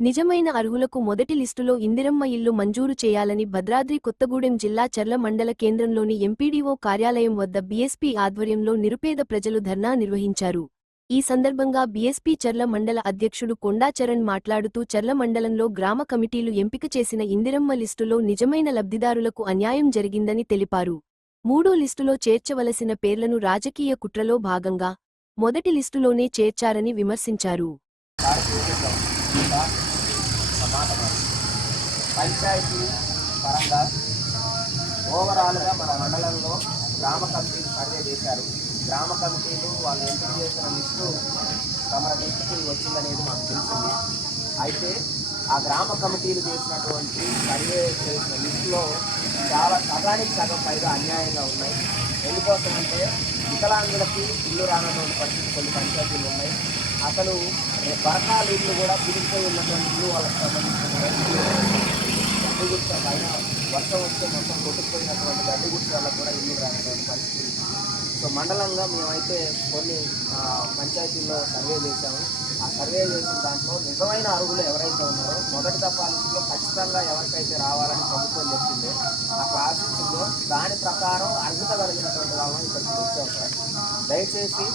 నిజమైన అర్హులకు మొదటి లిస్టులో ఇందిరమ్మ ఇల్లు మంజూరు చేయాలని భద్రాద్రి కొత్తగూడెం జిల్లా చర్ల మండల కేంద్రంలోని ఎంపీడీఓ కార్యాలయం వద్ద బీఎస్పీ ఆధ్వర్యంలో నిరుపేద ప్రజలు ధర్నా నిర్వహించారు. ఈ సందర్భంగా బీఎస్పీ చర్ల మండల అధ్యక్షుడు కొండాచరణ్ మాట్లాడుతూ చర్ల మండలంలో గ్రామ కమిటీలు ఎంపిక చేసిన ఇందిరమ్మ లిస్టులో నిజమైన లబ్ధిదారులకు అన్యాయం జరిగిందని తెలిపారు. మూడో లిస్టులో చేర్చవలసిన పేర్లను రాజకీయ కుట్రలో భాగంగా మొదటి లిస్టులోనే చేర్చారని విమర్శించారు. సమానమే పంచాయతీ పరంగా ఓవరాల్గా మన మండలంలో గ్రామ కమిటీలు సర్వే చేశారు. గ్రామ కమిటీలు వాళ్ళు ఎంపిక చేసిన లిస్టు తమ దృష్టికి వచ్చిందనేది మాకు తెలిసింది. అయితే ఆ గ్రామ కమిటీలు చేసినటువంటి సర్వే చేసిన లిస్టులో చాలా సగానికి సగం పైగా అన్యాయంగా ఉన్నాయి. ఎందుకోసమంటే వికలాంగులకి ఇల్లు రానటువంటి పరిస్థితి కొన్ని పంచాయతీలు ఉన్నాయి. అసలు బరకా నీళ్ళు కూడా పిలిచిపోయి ఉన్నటువంటి ఇల్లు వాళ్ళకి సంబంధించిన గడ్డిగుడ్స పైన వర్షం వస్తే మొత్తం కొట్టుకుపోయినటువంటి గడ్డిగుడ్స వాళ్ళకు కూడా ఇల్లు రానటువంటి పరిస్థితి. సో మండలంగా మేమైతే కొన్ని పంచాయతీల్లో సర్వే చేశాము. ఆ సర్వే చేసిన దాంట్లో నిజమైన అర్హులు ఎవరైతే ఉన్నారో మొదటి దఫాలో ఖచ్చితంగా ఎవరికైతే రావాలని ప్రభుత్వం చెప్పిందో ఆ క్లాసెస్లో దాని ప్రకారం అర్హత కలిగినటువంటి వాళ్ళని ఇక్కడికి వచ్చాం సార్. దయచేసి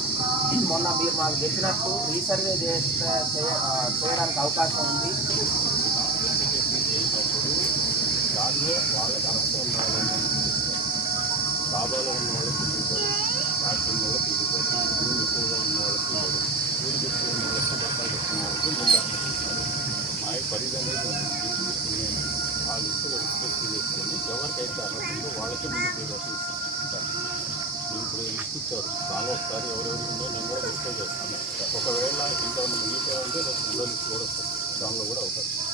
మొన్న మీరు మాకు చెప్పినట్టు రీసర్వే చేస్తే చేయడానికి అవకాశం ఉంది. దానిలో వాళ్ళకి అర్హత ఉన్న ఉన్న వాళ్ళకి ఎక్కువగా ఉన్న వాళ్ళకి తీసుకోరు భూమి ఎక్కువ ఉన్న వాళ్ళకి బస్తాలు ఎక్కువ వాళ్ళకి ముందు అనుకుంటున్నారు మా అనేది నేను ఆ లిస్టులో రిజిస్ట్రేషన్ చేసుకొని ఎవరికైతే అర్హత వాళ్ళకే వాళ్ళకి ముందు పేరు మీరు ఇప్పుడు లిస్ట్ ఇచ్చారు దానిలో ఒకసారి ఎవరెవరు ఉందో నేను కూడా రిజిస్టర్ చేస్తాను ఒకవేళ ఇంతమంది మీకే ఉంటే రేపు రెండో లిస్ట్ కూడా వస్తుంది దానిలో కూడా అవకాశం